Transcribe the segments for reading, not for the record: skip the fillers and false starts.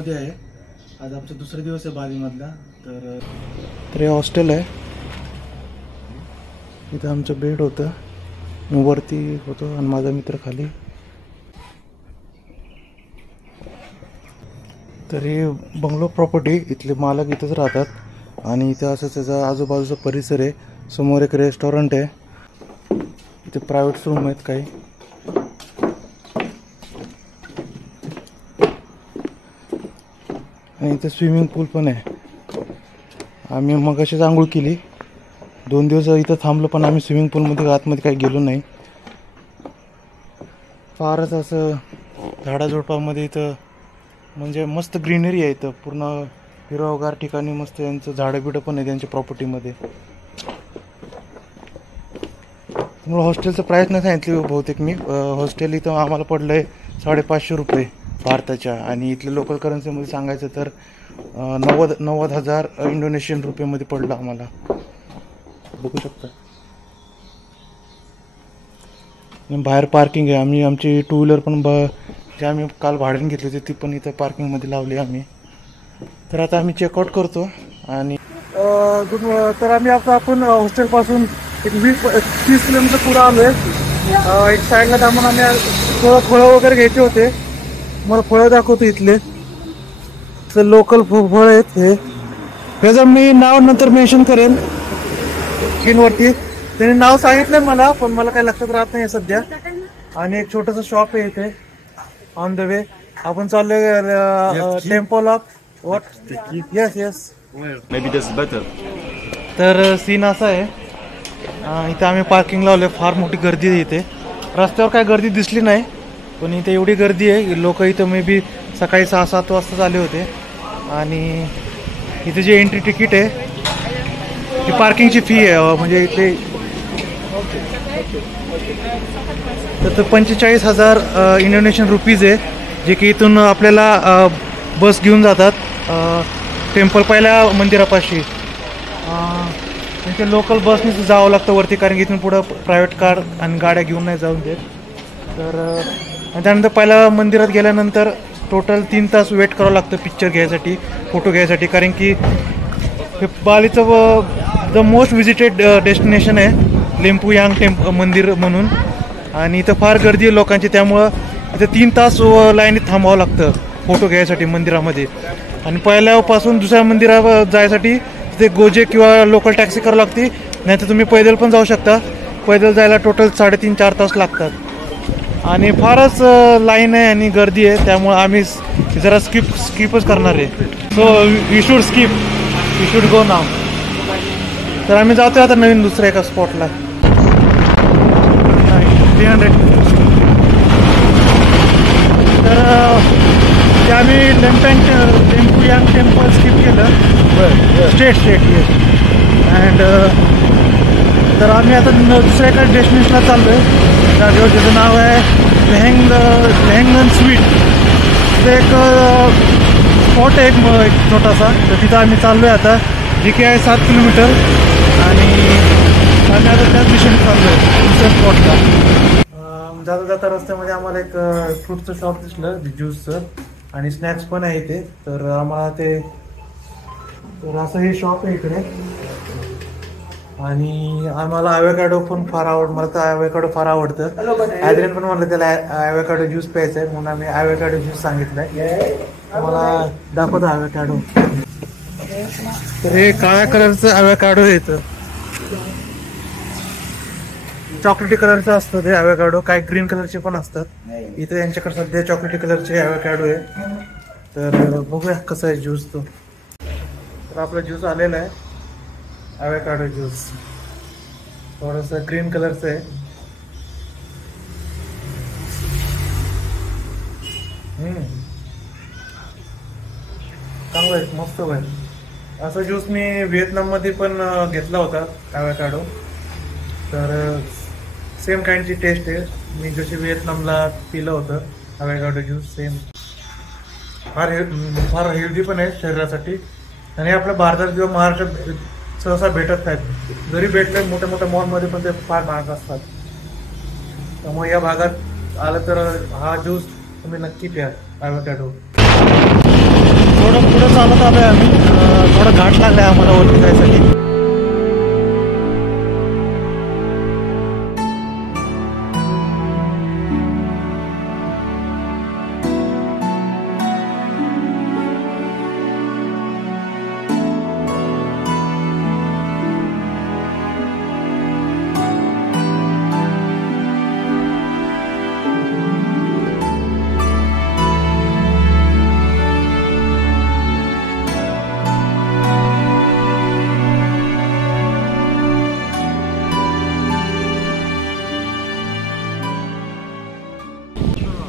हॉस्टेलमध्ये आहे. आज आमचा दुसरा दिवस आहे बालीमधला. तर हे हॉस्टेल आहे. इथं आमचं बेड होतं, मी वरती होतो आणि माझा मित्र खाली. तर हे बंगलो प्रॉपर्टी, इथले मालक इथंच राहतात आणि इथं असं त्याचा आजूबाजूचा परिसर आहे. समोर एक रेस्टॉरंट आहे, इथे प्रायव्हेट रूम आहेत काही. आणि इथे स्विमिंग पूल पण आहे. आम्ही मगाशीच आंघोळ केली. 2 दिवस इथं थांबलो पण आम्ही स्विमिंग पूलमध्ये आतमध्ये काही गेलो नाही. फारच असं झाडाझुडपामध्ये इथं म्हणजे मस्त ग्रीनरी आहे. इथं पूर्ण हिरवगार ठिकाणी मस्त यांचं झाडं बिडं पण आहे त्यांच्या प्रॉपर्टीमध्ये. त्यामुळे हॉस्टेलचं प्राईस नाही सांगितली बहुतेक मी. हॉस्टेल इथं आम्हाला पडलं आहे 550 रुपये भारताच्या, आणि इथल्या लोकल करन्सीमध्ये सांगायचं तर 90,000 इंडोनेशियन रुपयेमध्ये पडलं आम्हाला. बघू शकता. बाहेर पार्किंग आहे. आम्ही आमची 2 व्हीलर पण जे आम्ही काल भाड्याने घेतली होती ती पण इथं पार्किंगमध्ये लावली आम्ही. तर आता आम्ही चेकआउट करतो. आणि तर आम्ही आता आपण हॉस्टेलपासून एक 20-30 किलोमीटर पुढे आलो आहे. एक साईडला थांबून आम्ही फळं वगैरे घ्यायचे होते. मला फळं दाखवतो इथले. तर लोकल फळ आहेत हे. ह्याचं मी नाव नंतर मेन्शन करेन स्क्रीनवरती. त्याने नाव सांगितलंय मला, पण मला काही लक्षात राहत नाही सध्या. आणि एक छोटंसं शॉप आहे इथे ऑन द वे. आपण चाललोय temple of what. Yes yes, Maybe this is better. तर सीन असा आहे, इथे आम्ही पार्किंग लावले. फार मोठी गर्दी आहे इथे. रस्त्यावर काय गर्दी दिसली नाही, पण इथे एवढी गर्दी आहे. लोक इथं मे बी सकाळी 6-7 वाजता आले होते. आणि इथे जे एंट्री तिकीट आहे ती पार्किंगची फी आहे. म्हणजे इथे तर 45,000 इंडोनेशियन रुपीज आहे, जे की इथून आपल्याला बस घेऊन जातात टेम्पल पहिल्या मंदिरापाशी. इथे लोकल बसनीच जावं लागतं वरती, कारण की इथून पुढं प्रायव्हेट कार आणि गाड्या घेऊन नाही जाऊन देत. तर त्यानंतर पहिल्या मंदिरात गेल्यानंतर टोटल 3 तास वेट करावं लागतं पिक्चर घ्यायसाठी, फोटो घ्यायसाठी. कारण की हे बालीचं द मोस्ट विजिटेड डेस्टिनेशन आहे लिम्पुयांग मंदिर म्हणून. आणि इथं फार गर्दी आहे लोकांची, त्यामुळं इथं 3 तास लाईनीत थांबावं लागतं फोटो घ्यायसाठी मंदिरामध्ये. आणि पहिल्यापासून दुसऱ्या मंदिरावर जायसाठी तिथे गोजे किंवा लोकल टॅक्सी करावं लागते, नाही तर तुम्ही पैदल पण जाऊ शकता. पैदल जायला टोटल 3.5-4 तास लागतात. आणि फारच लाईन आहे आणि गर्दी आहे, त्यामुळं आम्ही जरा स्किपच करणार आहे. So we should skip, we should go now. तर आम्ही जातोय आता नवीन दुसऱ्या एका स्पॉटला. 300. तर ते आम्ही लिम्पुयांग टेम्पल स्किप केलं. State yes. अँड तर आम्ही आता दुसऱ्या एका डेस्टिनेशनला चाललो आहे, जागेवर त्याचं नाव आहे लेहंगन स्वीट. तिथे एक स्पॉट आहे एक छोटासा, तर तिथं आम्ही चाललो आहे आता, जे की आहे 7 किलोमीटर. आणि आम्ही आता त्याच दिशेने चाललो आहे दुसऱ्या स्पॉटला. जाता जाता रस्त्यामध्ये आम्हाला एक फ्रूटचं शॉप दिसलं, ज्यूसचं, आणि स्नॅक्स पण आहे इथे. तर आम्हाला तर असं हे शॉप आहे इकडे. आणि आम्हाला ॲव्होकॅडो पण फार मला तर ॲव्होकॅडो फार आवडतं. ॲड्रियन पण म्हणलं त्याला ॲव्होकॅडो ज्यूस प्यायचं आहे, म्हणून आम्ही ॲव्होकॅडो ज्यूस सांगितलंय. मला दाखवतो ॲव्होकॅडो. तर हे काळ्या कलरचं ॲव्होकॅडो येतं, चॉकलेटी कलरचं असतं ते ॲव्होकॅडो. काही ग्रीन कलरचे पण असतात. इथे यांच्याकडे सध्या चॉकलेटी कलरचे ॲव्होकॅडो आहे. तर बघूया कसं आहे ज्यूस तो. तर आपला ज्यूस आलेला आहे, ॲव्होकॅडो ज्यूस. थोडंसं ग्रीन कलरचं आहे. चांगलं आहे, मस्त आहे. असा ज्यूस मी व्हिएतनाममध्ये पण घेतला होता ॲव्होकॅडो. तर सेम काइंडची टेस्ट आहे. मी जशी व्हिएतनामला पिलं होतं ॲव्होकॅडो ज्यूस, सेम. फार हेल्दी पण आहे शरीरासाठी. आणि आपल्या भारतात किंवा महाराष्ट्रात सहसा भेटत नाहीत. जरी भेटले मोठ्या मोठ्या मॉलमध्ये पण ते फार महाग असतात. त्यामुळे या भागात आलं तर हा ज्यूस तुम्ही नक्की प्या, ॲव्होकॅडो. थोडं पुढे चालत आलोय आम्ही. थोडा घाट लागलाय आम्हाला वरती जायसाठी.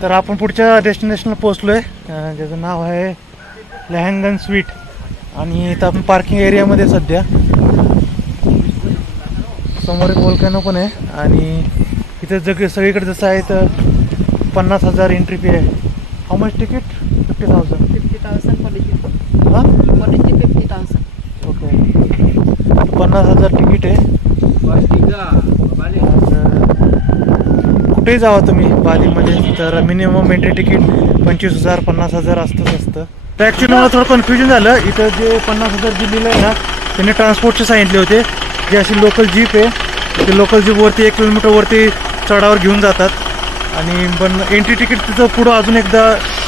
तर आपण पुढच्या डेस्टिनेशनला पोहोचलोय, ज्याचं नाव आहे लहंगन स्वीट. आणि इथं आपण पार्किंग एरियामध्ये सध्या. समोर एक वोल्कॅनो पण आहे. आणि इथं सगळीकडे जसं आहे तर 50,000 एंट्री फी आहे. How much ticket? 50,000. 50,000 for the jeep. हां, For the jeep 50,000. Okay. 50,000 ticket आहे. कुठेही जावा तुम्ही बालीमध्ये तर मिनिमम एंट्री तिकीट 25,000 50,000 असतं. तर ॲक्च्युली मला थोडं कन्फ्युजन झालं. इथं जे 50,000 जे लिहिलं आहे ना, त्यांनी ट्रान्सपोर्टचे सांगितले होते. जे अशी लोकल जीप आहे, ते लोकल जीपवरती 1 किलोमीटरवरती चढावर घेऊन जातात. आणि पण एंट्री तिकीट तिथं पुढं अजून एकदा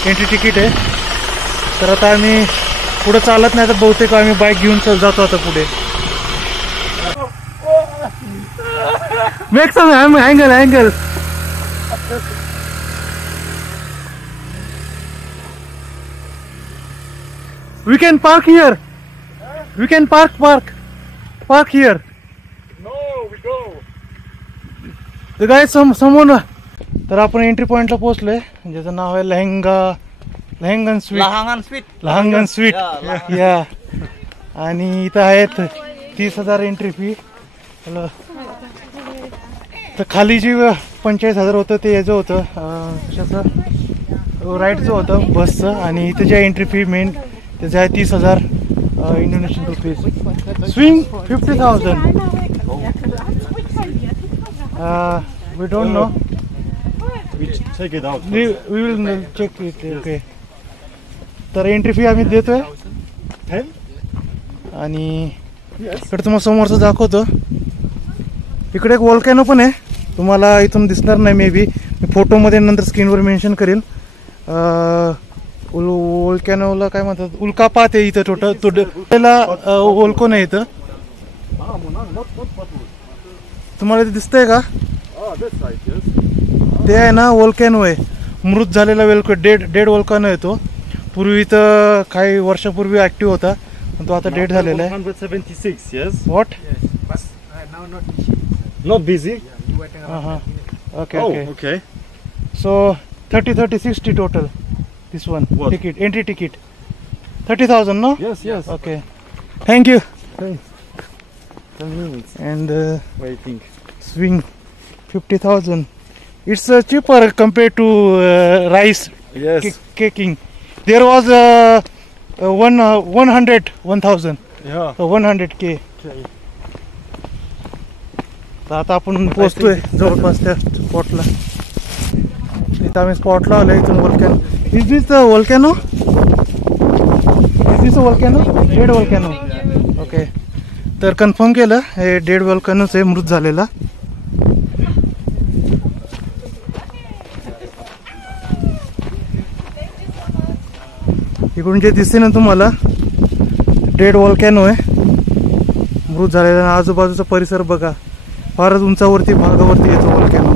एंट्री तिकीट आहे. तर आता आम्ही पुढं चालत नाही तर बहुतेक आम्ही बाईक घेऊन जातो आता पुढे. Make some angle. We can park here. We can park here. No, we go. The guy someone. तर आपण एंट्री पॉइंटला पोहोचलोय, ज्याचं नाव आहे लहंगन स्वीट. या आणि इथं आहेत 30,000 एंट्री फी. तर खाली जी 45,000 होतं ते याचं होतं कशाचं राईडचं होतं बसचं. आणि इथं जे एंट्री फी मेन त्याचं आहे 30,000 Indonesian rupees. Swing 50,000. We don't know. Check it out. We will check it. Okay. तर एंट्री फी आम्ही देतोय. 10? आणि इकडे तुम्हाला समोरचं दाखवतो. इकडे एक वोल्कॅनो पण आहे, तुम्हाला इथून दिसणार नाही मे बी. मी फोटोमध्ये नंतर स्क्रीनवर मेन्शन करेल. वोल्कॅनोला काय म्हणतात, उल्कापात आहे इथं. टोटल वोल्कॅनो आहे इथं. तुम्हाला ते दिसतंय का? ते आहे ना वोल्कॅनो आहे, मृत झालेला डेड वोल्कॅनो आहे तो. पूर्वी इथं काही वर्षापूर्वी ऍक्टिव्ह होता, पण तो आता डेड झालेला आहे. 176, yes. What? Not busy. Okay. Okay. So 30, 60 total. This one. What? Ticket, entry ticket. 30,000, no? Yes. Okay. Thank you. Thanks. 10 minutes. And Waiting. swing 50,000. It's cheaper compared to rice Yes. caking. There was 1,000. Yeah. 100K. Okay. तर आता आपण पोहोचतोय जवळपास त्या स्पॉटला. इथं आम्ही स्पॉटला आलो. इथून volcano. Is this volcano? Dead volcano. Okay. तर कन्फर्म केलं, हे डेड वोल्कॅनोच आहे, मृत झालेला. इकडून जे दिसते ना तुम्हाला, डेड वोल्कॅनो आहे, मृत झालेला. आजूबाजूचा परिसर बघा, फारच उंचावरती भागावरती येतो वोल्कॅनो.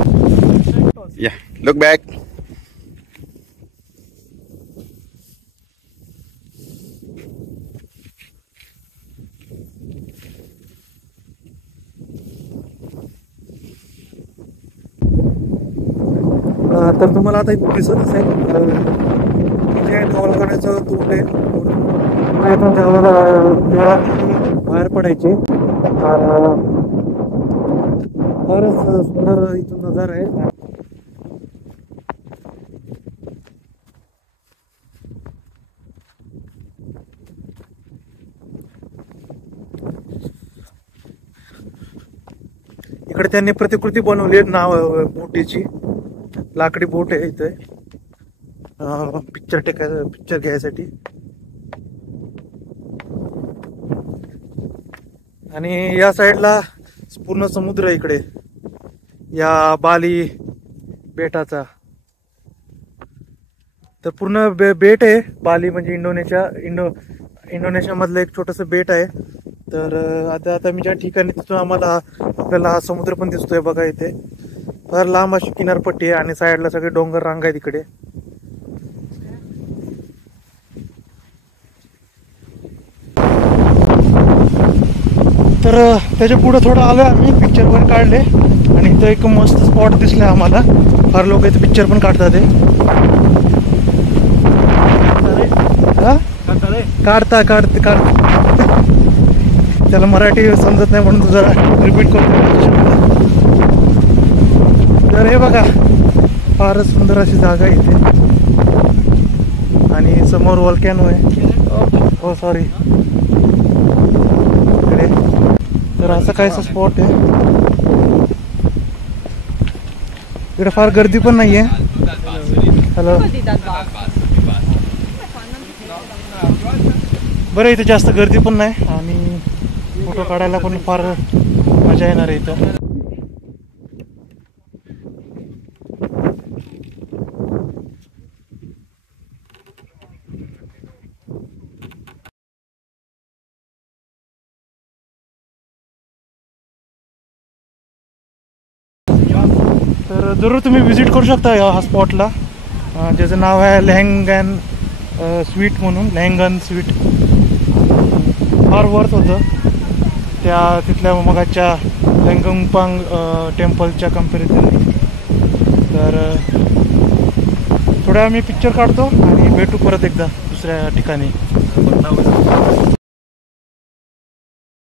Yeah, look back. तर तुम्हाला आता इथे दिसत असेल वोल्कॅनोचं तोट आहे. बाहेर पडायचे. फारच सुंदर इथून नजारा आहे. इकडे त्यांनी प्रतिकृती बनवली नाव बोटीची. लाकडी बोट आहे इथे, पिक्चर घ्यायसाठी. आणि या साईडला पूर्ण समुद्र आहे इकडे या बाली बेटाचा. तर पूर्ण बेट आहे बाली म्हणजे इंडोनेशिया मधलं एक छोटस बेट आहे. तर आता मी ज्या ठिकाणी दिसतो आम्हाला आपल्याला हा समुद्र पण दिसतोय बघा. इथे फार लांब अशी किनारपट्टी आहे आणि साईडला सगळे डोंगर रांग आहे तिकडे. तर त्याच्या पुढे थोडं आलोय आम्ही, पिक्चर पण काढले आणि इथं एक मस्त स्पॉट दिसलाय आम्हाला. फार लोक इथे पिक्चर पण काढतात ते. काढते त्याला मराठी समजत नाही म्हणून जरा रिपीट करतो. तर हे बघा फारच सुंदर अशी जागा आहे इथे आणि समोर वॉल्कॅनो आहे. हो सॉरी. तर असं कायचं स्पॉट आहे. इकडे फार गर्दी पण नाहीये. हॅलो. बरं इथे जास्त गर्दी पण नाही आणि फोटो काढायला पण फार मजा येणार आहे इथं. तर जरूर तुम्ही विजिट करू शकता या स्पॉटला. ज्याचं नाव आहे लहंगन स्वीट म्हणून. लहंगन स्वीट फार वर्थ होतं त्या तिथल्या मगाच्या लँगंगपांग टेम्पलच्या कम्पॅरिझन. तर थोडा मी पिक्चर काढतो आणि भेटू परत एकदा दुसऱ्या ठिकाणी.